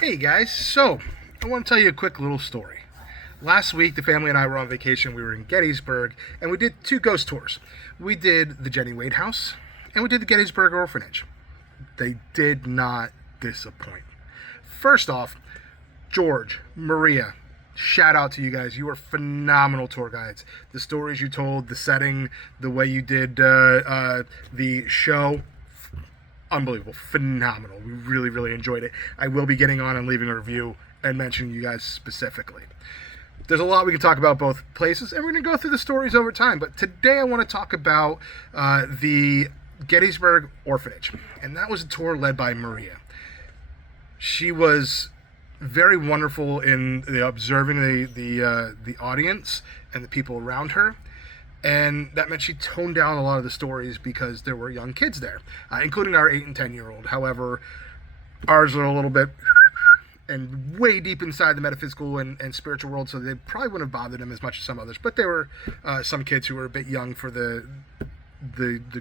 Hey guys, so I want to tell you a quick little story. Last week, the family and I were on vacation. We were in Gettysburg, and we did two ghost tours. We did the Jenny Wade house, and we did the Gettysburg orphanage. They did not disappoint. First off, George, Maria, shout out to you guys. You were phenomenal tour guides. The stories you told, the setting, the way you did the show, unbelievable, phenomenal. We really, really enjoyed it. I will be getting on and leaving a review and mentioning you guys specifically. There's a lot we can talk about both places, and we're going to go through the stories over time. But today I want to talk about the Gettysburg Orphanage, and that was a tour led by Maria. She was very wonderful in observing the audience and the people around her. And that meant she toned down a lot of the stories because there were young kids there, including our 8 and 10-year-old. However, ours are a little bit and way deep inside the metaphysical and spiritual world, so they probably wouldn't have bothered them as much as some others. But there were some kids who were a bit young for the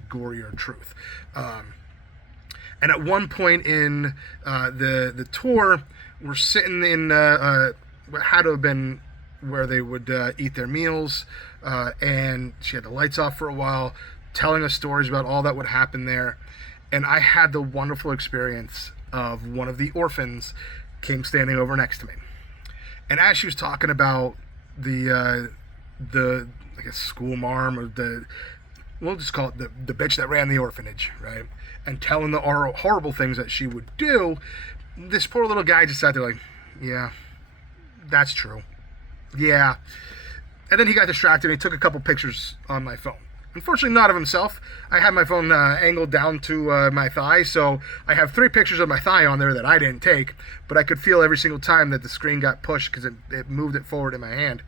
gorier truth. And at one point in the tour, we're sitting in what had to have been where they would eat their meals, and she had the lights off for a while, telling us stories about all that would happen there. And I had the wonderful experience of one of the orphans came standing over next to me. And as she was talking about the I guess school marm, or we'll just call it the bitch that ran the orphanage, right? And telling the horrible things that she would do, this poor little guy just sat there like, yeah, that's true. Yeah. And then he got distracted and he took a couple pictures on my phone. Unfortunately, not of himself. I had my phone angled down to my thigh, so I have 3 pictures of my thigh on there that I didn't take, but I could feel every single time that the screen got pushed because it moved it forward in my hand.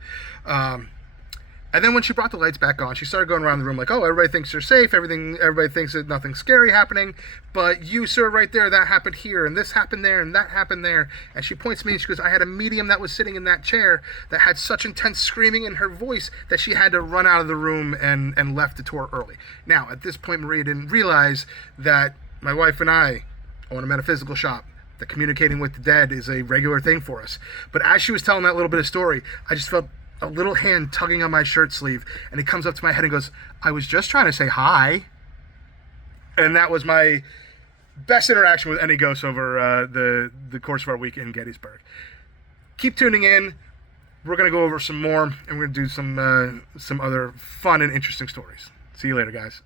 And then when she brought the lights back on, she started going around the room like, oh, everybody thinks you're safe, everybody thinks that nothing's scary happening, but you, sir, right there, that happened here, and this happened there, and that happened there. And she points to me and she goes, I had a medium that was sitting in that chair that had such intense screaming in her voice that she had to run out of the room and left the tour early. Now, at this point, Maria didn't realize that my wife and I own a metaphysical shop, that communicating with the dead is a regular thing for us. But as she was telling that little bit of story, I just felt a little hand tugging on my shirt sleeve, and he comes up to my head and goes, I was just trying to say hi. And that was my best interaction with any ghost over the course of our week in Gettysburg. Keep tuning in. We're going to go over some more, and we're going to do some other fun and interesting stories. See you later, guys.